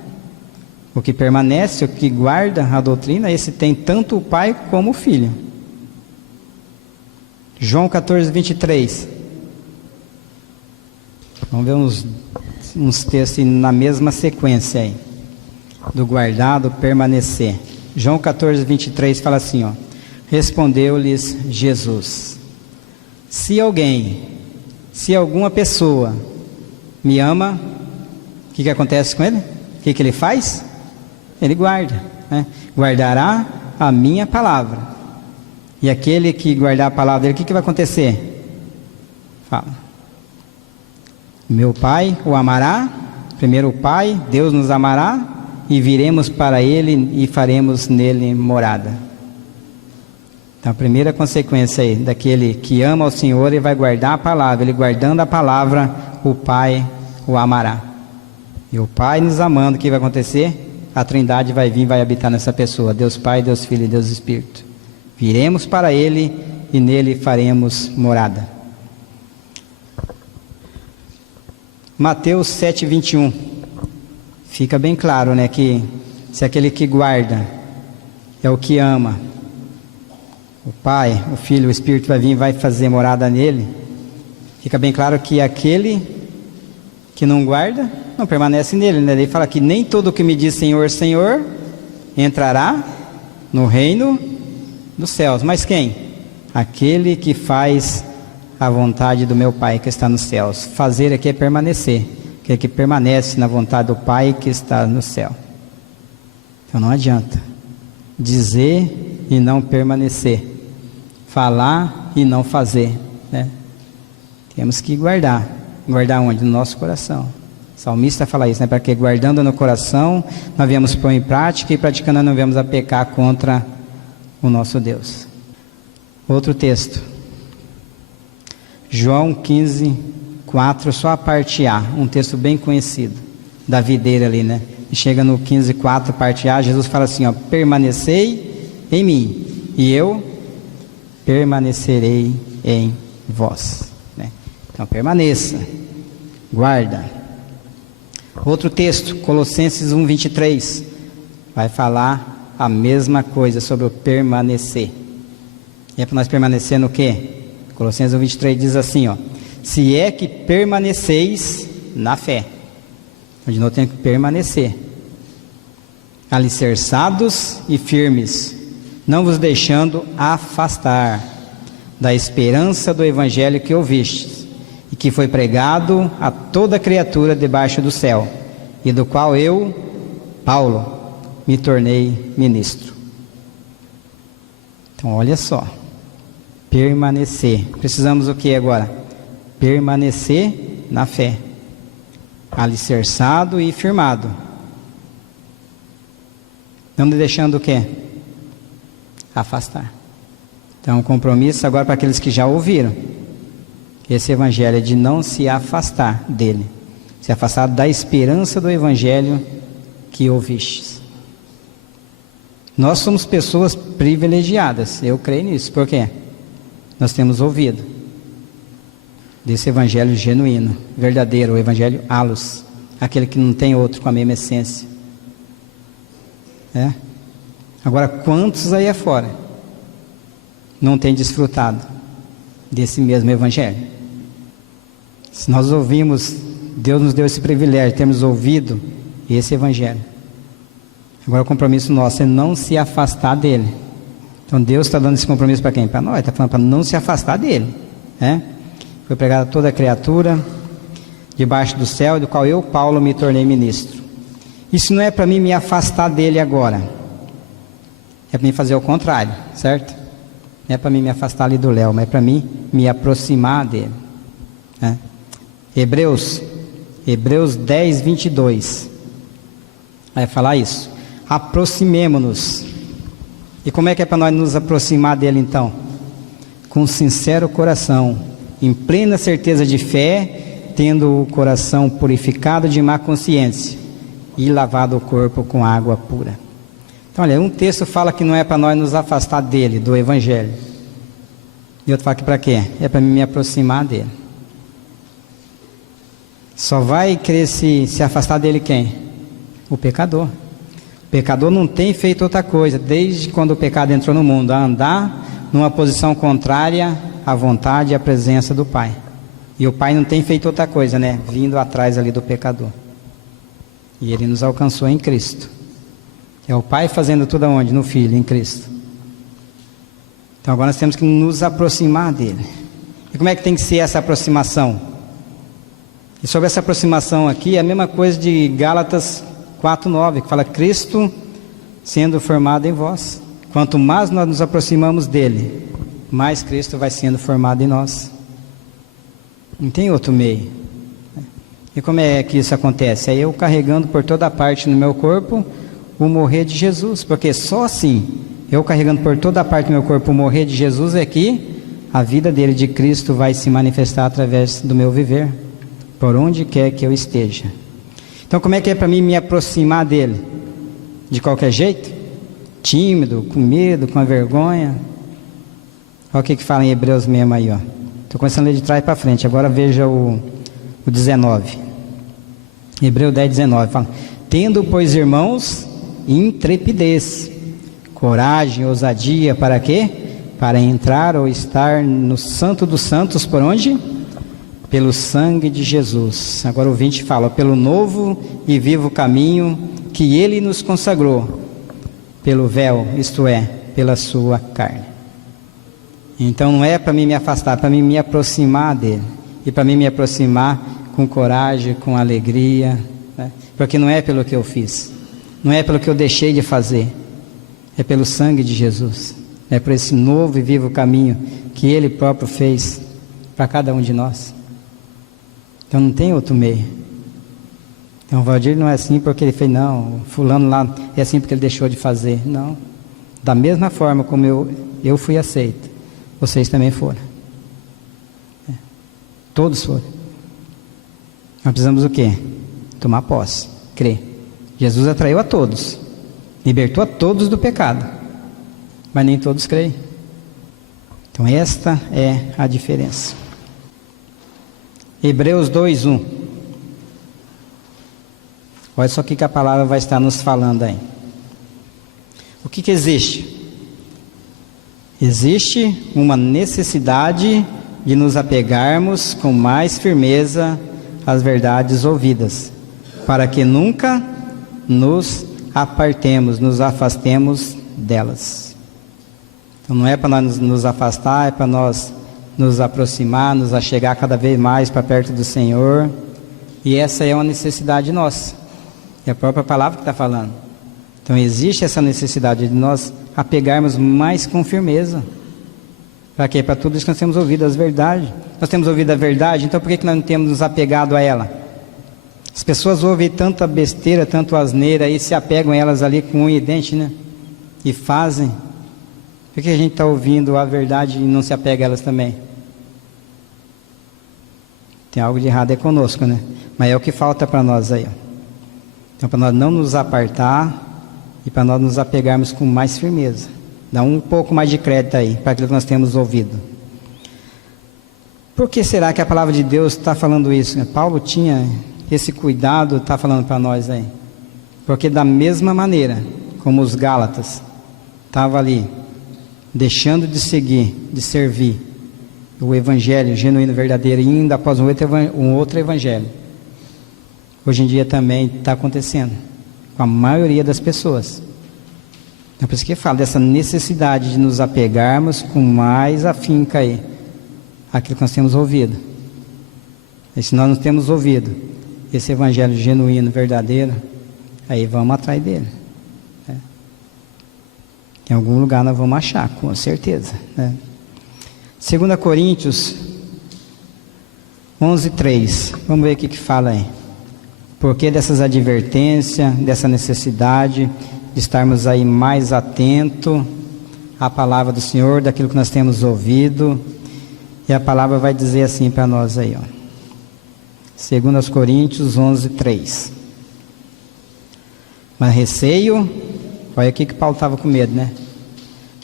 O que permanece, o que guarda a doutrina, esse tem tanto o Pai como o Filho. João 14, 23. Vamos ver uns textos na mesma sequência aí, do guardar, do permanecer. João 14, 23 fala assim, ó. Respondeu-lhes Jesus: se alguma pessoa me ama, o que acontece com ele? O que ele faz? Ele guarda, né? Guardará a minha palavra. E aquele que guardar a palavra dele, o que vai acontecer? Fala. Meu Pai o amará, primeiro o Pai, Deus nos amará, e viremos para Ele e faremos nele morada. Então a primeira consequência aí, daquele que ama ao Senhor e vai guardar a palavra, ele guardando a palavra, o Pai o amará. E o Pai nos amando, o que vai acontecer? A Trindade vai vir, vai habitar nessa pessoa, Deus Pai, Deus Filho e Deus Espírito. Viremos para Ele e nele faremos morada. Mateus 7, 21. Fica bem claro, né, que se aquele que guarda é o que ama, o Pai, o Filho, o Espírito vai vir e vai fazer morada nele, fica bem claro que aquele que não guarda, não permanece nele, né? Ele fala que nem todo o que me diz Senhor, Senhor, entrará no reino dos céus. Mas quem? Aquele que faz a vontade do meu Pai que está nos céus. Fazer aqui é permanecer. Aquele que permanece na vontade do Pai que está no céu. Então não adianta dizer e não permanecer, falar e não fazer, né? Temos que guardar. Guardar onde? No nosso coração. O salmista fala isso, né? Para que guardando no coração, nós viemos pôr em prática, e praticando não viemos a pecar contra o nosso Deus. Outro texto. João 15, 4, só a parte A, um texto bem conhecido, da videira ali, né? E chega no 15, 4, parte A, Jesus fala assim, ó, permanecei em mim, e eu permanecerei em vós. Então permaneça, guarda. Outro texto, Colossenses 1, 23, vai falar a mesma coisa sobre o permanecer. E é para nós permanecer no quê? Colossenses 1, 23 diz assim, ó, se é que permaneceis na fé. Então, de novo tem que permanecer. Alicerçados e firmes, não vos deixando afastar da esperança do evangelho que ouvistes, e que foi pregado a toda criatura debaixo do céu, e do qual eu, Paulo, me tornei ministro. Então olha só, permanecer, precisamos o que agora? Permanecer na fé, alicerçado e firmado, não deixando o que? Afastar. Então um compromisso agora para aqueles que já ouviram, esse evangelho é de não se afastar dele, se afastar da esperança do evangelho que ouvistes. Nós somos pessoas privilegiadas, eu creio nisso, por quê? Nós temos ouvido desse evangelho genuíno, verdadeiro, o evangelho alus, aquele que não tem outro com a mesma essência. Agora, quantos aí afora não têm desfrutado desse mesmo evangelho? Se nós ouvimos, Deus nos deu esse privilégio, temos ouvido esse evangelho. Agora o compromisso nosso é não se afastar dele. Então Deus está dando esse compromisso para quem? Para nós, está falando para não se afastar dele, né? Foi pregado a toda criatura debaixo do céu, do qual eu, Paulo, me tornei ministro. Isso não é para mim me afastar dele agora, é para mim fazer o contrário, certo? Não é para mim me afastar ali do Léo, mas é para mim me aproximar dele, né? Hebreus 10, 22 vai falar isso. Aproximemo-nos. E como é que é para nós nos aproximar dele então? Com sincero coração, em plena certeza de fé, tendo o coração purificado de má consciência e lavado o corpo com água pura. Então olha, um texto fala que não é para nós nos afastar dele, do evangelho, e outro fala que para quê? É para me aproximar dele. Só vai querer se afastar dele quem? O pecador. O pecador não tem feito outra coisa, desde quando o pecado entrou no mundo, a andar numa posição contrária à vontade e à presença do Pai. E o Pai não tem feito outra coisa, né? Vindo atrás ali do pecador. E ele nos alcançou em Cristo. É o Pai fazendo tudo aonde? No Filho, em Cristo. Então agora nós temos que nos aproximar dele. E como é que tem que ser essa aproximação? E sobre essa aproximação aqui, é a mesma coisa de Gálatas 4:9, que fala Cristo sendo formado em vós. Quanto mais nós nos aproximamos dele, mais Cristo vai sendo formado em nós. Não tem outro meio. E como é que isso acontece? É eu carregando por toda parte no meu corpo o morrer de Jesus, porque só assim, eu carregando por toda parte do meu corpo o morrer de Jesus, é que a vida dele, de Cristo, vai se manifestar através do meu viver, por onde quer que eu esteja. Então como é que é para mim me aproximar dele? De qualquer jeito? Tímido, com medo, com a vergonha? Olha o que fala em Hebreus mesmo aí, ó. Estou começando a ler de trás para frente, agora veja o 19. Hebreus 10, 19, fala: tendo, pois, irmãos, intrepidez, coragem, ousadia, para quê? Para entrar ou estar no santo dos santos, por onde? pelo sangue de Jesus. Agora o 20 fala, pelo novo e vivo caminho que Ele nos consagrou, pelo véu, isto é, pela sua carne. Então não é para mim me afastar, é para mim me aproximar dele. E para mim me aproximar com coragem, com alegria, né? Porque não é pelo que eu fiz, não é pelo que eu deixei de fazer, é pelo sangue de Jesus, é por esse novo e vivo caminho que Ele próprio fez para cada um de nós. Então não tem outro meio. Então o Valdir não é assim porque ele fez, não, fulano lá é assim porque ele deixou de fazer. Não, da mesma forma como eu fui aceito, vocês também foram. Todos foram. Nós precisamos o quê? Tomar posse, crer. Jesus atraiu a todos, libertou a todos do pecado, mas nem todos creem. Então esta é a diferença. Hebreus 2:1. Olha só o que a palavra vai estar nos falando aí. O que existe? Existe uma necessidade de nos apegarmos com mais firmeza às verdades ouvidas, para que nunca nos apartemos, nos afastemos delas. Então não é para nós nos afastar, é para nós nos aproximar, nos achegar cada vez mais para perto do Senhor. E essa é uma necessidade nossa. É a própria palavra que está falando. Então existe essa necessidade de nós apegarmos mais com firmeza. Para quê? Para tudo isso que nós temos ouvido, as verdades. Nós temos ouvido a verdade, então por que nós não temos nos apegado a ela? As pessoas ouvem tanta besteira, tanto asneira, e se apegam a elas ali com unha e dente, né? E fazem. Por que a gente está ouvindo a verdade e não se apega a elas também? Tem algo de errado conosco, né? Mas é o que falta para nós aí, ó. Então, para nós não nos apartar e para nós nos apegarmos com mais firmeza. Dá um pouco mais de crédito aí, para aquilo que nós temos ouvido. Por que será que a palavra de Deus está falando isso? Paulo tinha esse cuidado, está falando para nós aí. Porque da mesma maneira como os Gálatas estavam ali, deixando de seguir, de servir o evangelho genuíno, verdadeiro, e indo após um outro evangelho, hoje em dia também está acontecendo com a maioria das pessoas. É por isso que fala dessa necessidade de nos apegarmos com mais afinco aí àquilo que nós temos ouvido. E se nós não temos ouvido esse evangelho genuíno, verdadeiro, aí vamos atrás dele, né? Em algum lugar nós vamos achar, com certeza, né? 2 Coríntios 11:3. Vamos ver o que fala aí. Porque dessas advertências, dessa necessidade de estarmos aí mais atentos à palavra do Senhor, daquilo que nós temos ouvido. E a palavra vai dizer assim para nós aí, ó. 2 Coríntios 11:3. Mas receio, olha aqui que Paulo estava com medo, né?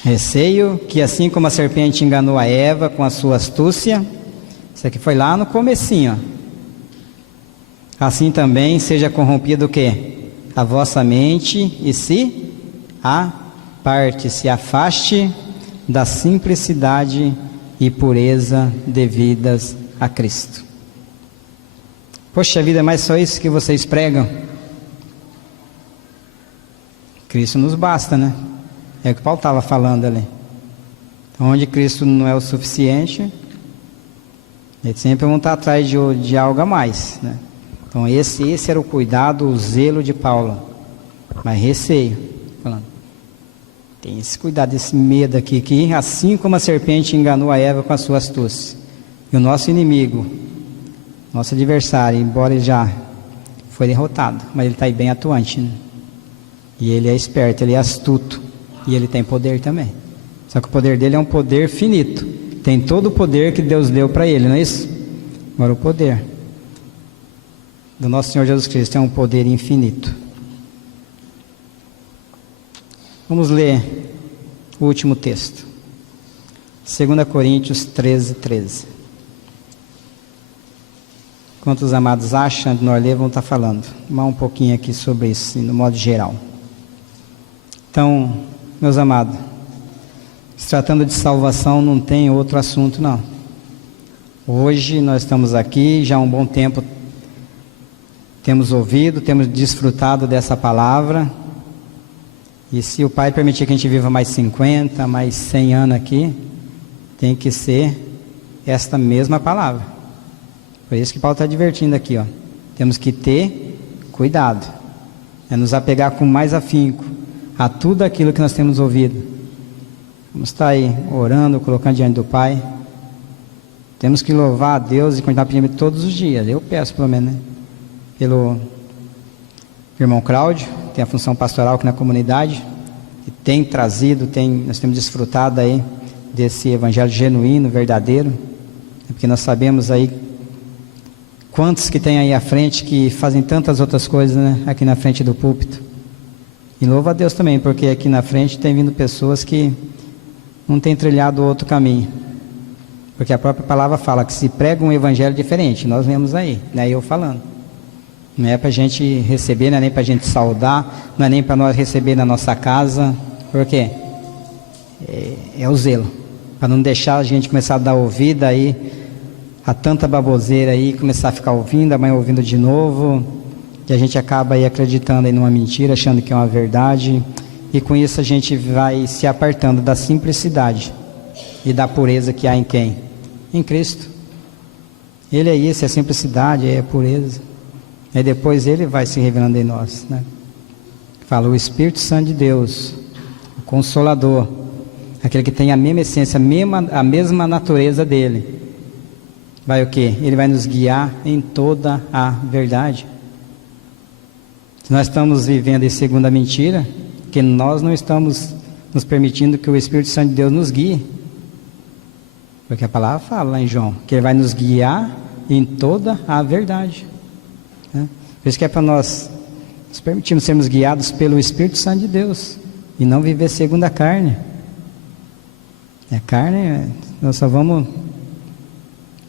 Receio que assim como a serpente enganou a Eva com a sua astúcia, isso aqui foi lá no comecinho, ó. Assim também seja corrompido o quê? A vossa mente e se aparte, se afaste da simplicidade e pureza devidas a Cristo. Poxa vida, mas só isso que vocês pregam? Cristo nos basta, né? É o que Paulo estava falando ali. Então, onde Cristo não é o suficiente, eles sempre vão estar atrás de algo a mais, né? Então esse era o cuidado, o zelo de Paulo. Mas receio, falando, tem esse cuidado, esse medo aqui, que assim como a serpente enganou a Eva com a sua astúcia, e o nosso inimigo, nosso adversário, embora ele já foi derrotado, mas ele está aí bem atuante, né? E ele é esperto, ele é astuto, e ele tem poder também. Só que o poder dele é um poder finito, tem todo o poder que Deus deu para ele, não é isso? Agora o poder do nosso Senhor Jesus Cristo é um poder infinito. Vamos ler o último texto. 2 Coríntios 13:13. Enquanto os amados acham, nós vamos estar falando mais um pouquinho aqui sobre isso, no modo geral. Então, meus amados, se tratando de salvação, não tem outro assunto não. Hoje nós estamos aqui, já há um bom tempo temos ouvido, temos desfrutado dessa palavra. E se o Pai permitir que a gente viva mais 50, mais 100 anos aqui, tem que ser esta mesma palavra. Por isso que Paulo está advertindo aqui, ó. Temos que ter cuidado, nos apegar com mais afinco a tudo aquilo que nós temos ouvido. Vamos estar aí orando, colocando diante do Pai. Temos que louvar a Deus e continuar pedindo todos os dias. Eu peço pelo menos, né? Pelo irmão Cláudio, tem a função pastoral aqui na comunidade, e tem trazido, nós temos desfrutado aí desse evangelho genuíno, verdadeiro, porque nós sabemos aí quantos que tem aí à frente que fazem tantas outras coisas, né, aqui na frente do púlpito. E louvo a Deus também, porque aqui na frente tem vindo pessoas que não têm trilhado outro caminho, porque a própria palavra fala que se prega um evangelho diferente, nós vemos aí, né, eu falando. Não é para a gente receber, não é nem para a gente saudar, não é nem para nós receber na nossa casa. Por quê? É o zelo, para não deixar a gente começar a dar ouvida aí a tanta baboseira aí, começar a ficar ouvindo, amanhã ouvindo de novo, e a gente acaba aí acreditando aí numa mentira, achando que é uma verdade, e com isso a gente vai se apartando da simplicidade e da pureza que há em quem? Em Cristo. Ele é isso, é a simplicidade, é a pureza. E depois ele vai se revelando em nós, né? Fala, o Espírito Santo de Deus, o Consolador, aquele que tem a mesma essência, a mesma natureza dele, vai o quê? Ele vai nos guiar em toda a verdade. Se nós estamos vivendo em segunda mentira, que nós não estamos nos permitindo que o Espírito Santo de Deus nos guie, porque a palavra fala lá em João, que ele vai nos guiar em toda a verdade. Por isso que é para nós permitirmos sermos guiados pelo Espírito Santo de Deus e não viver segundo a carne. A carne, nós só vamos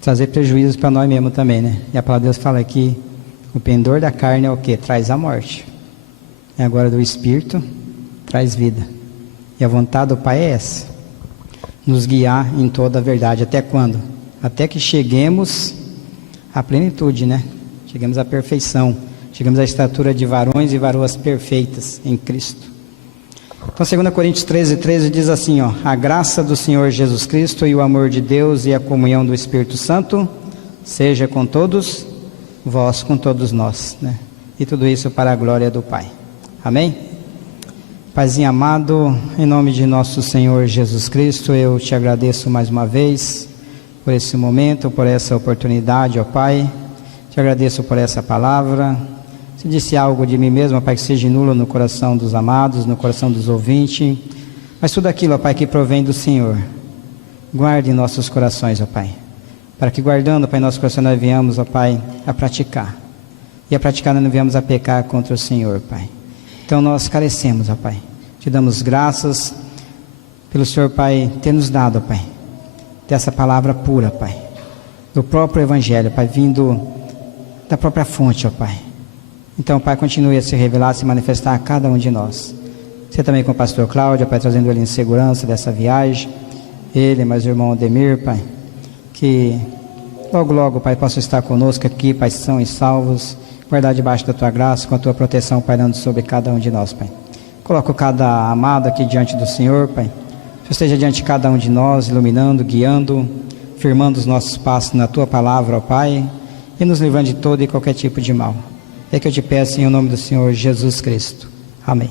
trazer prejuízos para nós mesmos também, né? E a palavra de Deus fala que o pendor da carne é o que? Traz a morte. E agora do Espírito traz vida. E a vontade do Pai é essa: nos guiar em toda a verdade. Até quando? Até que cheguemos à plenitude, né? Chegamos à perfeição, chegamos à estatura de varões e varoas perfeitas em Cristo. Então 2 Coríntios 13 diz assim, ó: a graça do Senhor Jesus Cristo e o amor de Deus e a comunhão do Espírito Santo seja com todos vós, com todos nós, né? E tudo isso para a glória do Pai. Amém? Paizinho amado, em nome de nosso Senhor Jesus Cristo, eu te agradeço mais uma vez por esse momento, por essa oportunidade, ó Pai. Te agradeço por essa palavra. Se disse algo de mim mesmo, ó Pai, que seja nulo no coração dos amados, no coração dos ouvintes, mas tudo aquilo, ó Pai, que provém do Senhor, guarde em nossos corações, ó Pai, para que guardando, ó Pai, nosso coração nós venhamos, ó Pai, a praticar, e a praticar nós não venhamos a pecar contra o Senhor, Pai. Então nós carecemos, ó Pai, te damos graças pelo Senhor, Pai, ter nos dado, ó Pai, dessa palavra pura, Pai, do próprio Evangelho, Pai, vindo da própria fonte, ó Pai. Então, Pai, continue a se revelar, a se manifestar a cada um de nós. Você também com o pastor Cláudio, Pai, trazendo ele em segurança dessa viagem. Ele, mais o irmão Ademir, Pai, que logo, logo, Pai, possa estar conosco aqui, Pai, são e salvos, guardar debaixo da Tua graça, com a Tua proteção, Pai, dando sobre cada um de nós, Pai. Coloco cada amado aqui diante do Senhor, Pai. Que esteja diante de cada um de nós, iluminando, guiando, firmando os nossos passos na Tua palavra, ó Pai, e nos livrando de todo e qualquer tipo de mal. É que eu te peço em nome do Senhor Jesus Cristo. Amém.